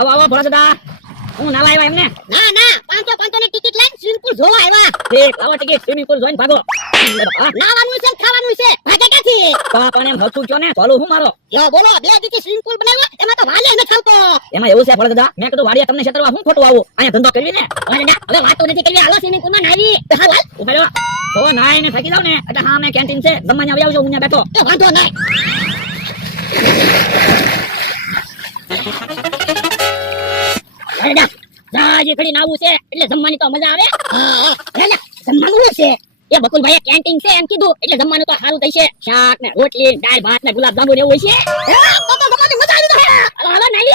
આવો આવો ભોળા દાદા, હું નાવા આવ્યા એમને? ના ના 500 ની ટિકિટ લઈને સ્વિમિંગ પૂલ જોવા આવ્યા. ઠીક, લાવો ટિકિટ, સ્વિમિંગ પૂલ જોઈને ભાગો. નાવાનું છે ખાવાનું છે, ભાગે ક્યાંથી? તો પણ એમ હરખું કયો ને, ચાલુ હું મારો. યો બોલો, બે દીથી સ્વિમિંગ પૂલ બનાવ્યો, એમાં તો વાલે ન ખાવતો. એમાં એવું છે ભોળા દાદા, મેં કીધું વાડિયા તમને છેતરવા હું ખોટું આવું, અહીંયા ધંધો કરવી ને. હવે વાતો નથી કરવી, હાલો સ્વિમિંગ પૂલ માં નાવી. હાલ હાલ ઉભા રહ્યો. તો નાઈને થાકી જાવ ને એટલે હા મેં કેન્ટીન છે, જમવાની આવી આવજો, હું ત્યાં બેઠો. તો વાંધો નહીં. અરે જાજી ઘડી નાવું છે એટલે જમવાની તો મજા આવે. હા હા જમવાનું છે. એ બકુલભાઈ કેન્ટીન છે એમ કીધું એટલે જમવાનું તો સારું થશે. શાક ને રોટલી, દાળ ભાત ને ગુલાબ જાંબુ ને એવું હોય છે. તો જમવાની મજા આવી તો હાલો હાલો નાઈ.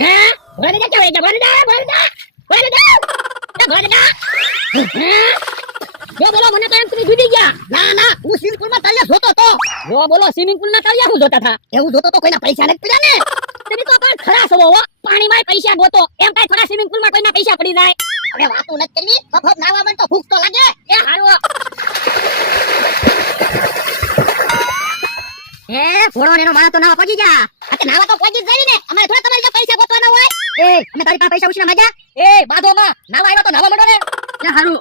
હે ભોળા દાદા ક્યાં વહી ગયા? ભોળા દાદા જો બોલો, મને તો એમ તમે જુદી ગયા. ના ના હું સ્વિમિંગ પૂલ માં તળિયા જોતો તો. જો બોલો, સ્વિમિંગ પૂલ ના તળિયા હું જોતા હતા. એવું જોતો તો કોઈના પૈસા નથી પડ્યા ને. તમે તો પણ ખરા છો હો, પાણીમાં પૈસા ગોતો, એમ કઈ થોડા સ્વિમિંગ પૂલ માં કોઈના પૈસા પડી જાય. હવે વાતો નથી કરવી, સફદ નાવામાં તો ભૂખ તો લાગે. એ હારું. એ ભોળો એનો માણસ તો નાવા પહોંચી જા. આ તે નાવા તો પહોંચી જ જાય ને, અમારે થોડા તમારી પાસે પૈસા ગોતવાના હોય. એ અમે તારી પાસે પૈસા ઉછીના માંગ્યા. એ બાધોમાં નાવા આવ્યો તો નાવા માંડો ને. એ હારું.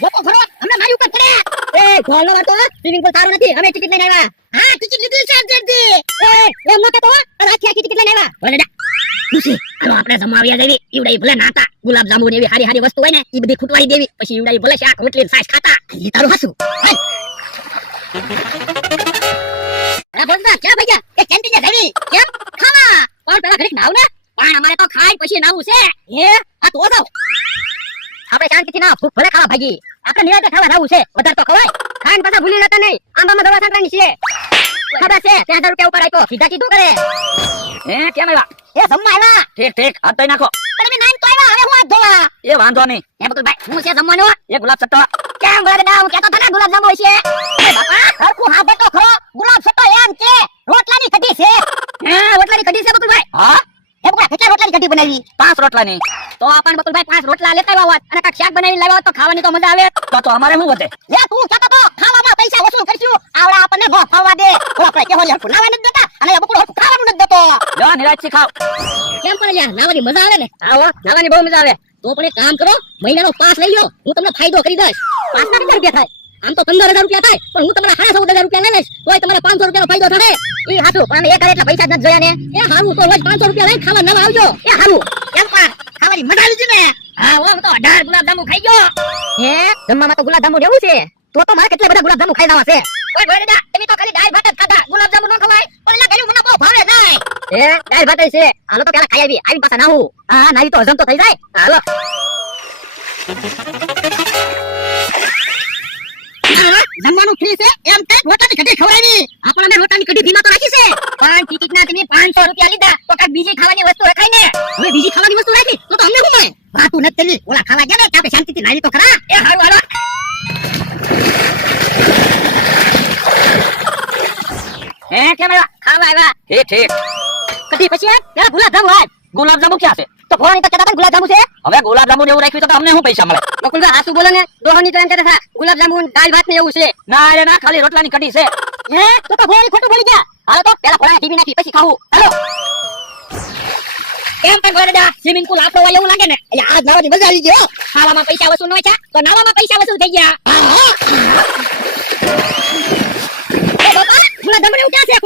ગોતો ભરો, હમણાં મારી ઉપર પડે. એ ઘોડો વાળતો, સ્વિમિંગ પૂલ સારું નથી, અમે ટિકિટ લઈને આવ્યા. હા ટિકિટ લીધી છે અર્જન્ટથી. એમ ન કહેતો, આખી ટિકિટ લઈને આવ્યા. ભલે જા ખુશી, હાલો આપણે જમાવ્યા દેવી. ઈવડાઈ ભલે નાતા, ગુલાબ જાંબુ ને એવી હારી હારી વસ્તુ હોય ને ઈ બધી ખૂટવાડી દેવી, પછી ઈવડાઈ ભલે શાક રોટલી છાશ ખાતા. ઈ તારું હાસું. અરે બોલતા ક્યાં ભાઈ ગયા? એ કેન્ટીન જવી. કેમ? ખાવા. પણ પેલા ઘડીક નાવ ને. પણ અમારે તો ખાઈ પછી નાવું છે. હે આ તો જાવ. આપણે શાંતિથી ના, ભૂખ ભલે ખાવા ભાગી. આપણે નિરાંતે ખાવા નાવું છે, વધારે તો ખવાય. ખાઈને પાછા ભૂલી જતા નહીં. આંબામાં દવા છાંટવાની છે. ખબર છે 1000 રૂપિયા ઉપર આપ્યો, સીધા કીધું કરે. હે કેમ આવ્યા? એ જમવા આવ્યા. ઠીક ઠીક, હાથ ધોઈ નાખો. પણ મેં નાઈન તો આવ્યા, હવે હું હાથ ધોવા. એ વાંધો નહીં. એ બકુલભાઈ હું છે જમવાનું? એ ગુલાબ સટ્ટો. કેમ વરડા હું કહેતો તને ગુલાબ જાંબુ છે. એ બાપા હરખું હા બેટો ખરો. ગુલાબ સટ્ટો એમ કે રોટલાની કઢી છે. હે રોટલાની કઢી છે બકુલભાઈ? હા. એ બકુલા કેટલા રોટલાની કઢી બનાવી? 5 રોટલાની. તો આપણ બકુલભાઈ 5 રોટલા લેતા આવ્યા હોત અને કાક શાક બનાવીને લાવ્યા હોત તો ખાવાની તો મજા આવે. તો અમારે શું વધે? લે તું કહેતો તો ખાવામાં પૈસા વસૂલ કરશું. આવડા આપણને નો ખાવા દે. આપણે કે હોલી હરખું નાવા નથી દેતા અને એ બકુલો હરખું ખાવાનું નથી દેતો. લો નિરાજથી ખાવ. કેમ પણ યાર નાવાની મજા આવે ને? આવો, નાવાની બહુ મજા આવે. તો પણ એક કામ કરો, મહિનાનો પાસ લઈ લો, હું તમને ફાયદો કરી દઈશ. પાસના કેટલા રૂપિયા થાય? આમ તો 15000 રૂપિયા થાય, પણ હું તમને 16000 રૂપિયા લઈ લઈશ, તોય તમારે 500 રૂપિયાનો ફાયદો થાય. ઈ હાચું, પણ એ કરે એટલા પૈસા જ નથી જોયા ને. એ હારું, તો રોજ 500 રૂપિયા લઈને ખાવા નવા આવજો. એ હારું. કેમ પણ ખાવાની મજા આવી છે ને? હા, હું તો 18 ગુલાબ જાંબુ ખાઈ ગયો. હે જમવામાં તો ગુલાબ જાંબુ લેવું છે? તો મારે કેટલા બધા ગુલાબ જાંબુ ખાઈ જવા છે. ઓય ભરેડા, તમે તો ખાલી દાળ ભાત જ ખાધા, ગુલાબ જાંબુ ન ખવાય. પણ એલા ગળ્યું મને બહુ ભાવે જાય. હે દાળ ભાત છે. હાલો તો પેલા ખાઈ આવી પાછા નાહું. હા, નાહી તો હજમ તો થઈ જાય. હાલો. જમવાનું ફ્રી છે એમ કઈ રોટલાની કઢી ખવડાવી. આપણે અમે રોટલાની કઢી ફીમાં તો રાખી છે. પણ ટિકિટના તમે 500 રૂપિયા લીધા તો કાક બીજી ખાવાની વસ્તુ રખાય ને. હવે બીજી ખાવાની વસ્તુ રાખી તો અમને શું મળે? વાતું નથી કરવી. ઓલા ખાવા ગયા ને આપણે શાંતિથી નાહી તો ખરા. એ હારું હાલો. હે કેમ આવ્યા? ખાવા આવ્યા. ઠીક ઠીક. કઢી પછી પેલા ગુલાબ જાંબુ આજ. ગુલાબ જાંબુ ક્યાં છે? તો ભોળાની તો કહેતા હતા ગુલાબ જાંબુ છે. હવે ગુલાબ જાંબુ એવું રાખ્યું તો અમને શું પૈસા મળે? બકુલભાઈ હાસુ બોલો ને, દોહની તો એમ કહેતા હતા ગુલાબ જાંબુ દાળ ભાત ને એવું છે. ના રે ના, ખાલી રોટલાની કઢી છે. હે તો ભોળાની ખોટું બોલી ગયા. હાલો તો પેલા ભોળા ટીવી નાખી પછી ખાવું. હાલો. કેમ પણ ભરેડા, સ્વિમિંગ પૂલ આપણો હોય એવું લાગે ને. એટલે આજ નાવાની મજા આવી ગઈ હો. ખાવામાં પૈસા વસૂલ ન થયા તો નાવામાં પૈસા વસૂલ થઈ ગયા. હા હા. એ બાપા, ગુલાબ જાંબુ એવું ક્યાં છે?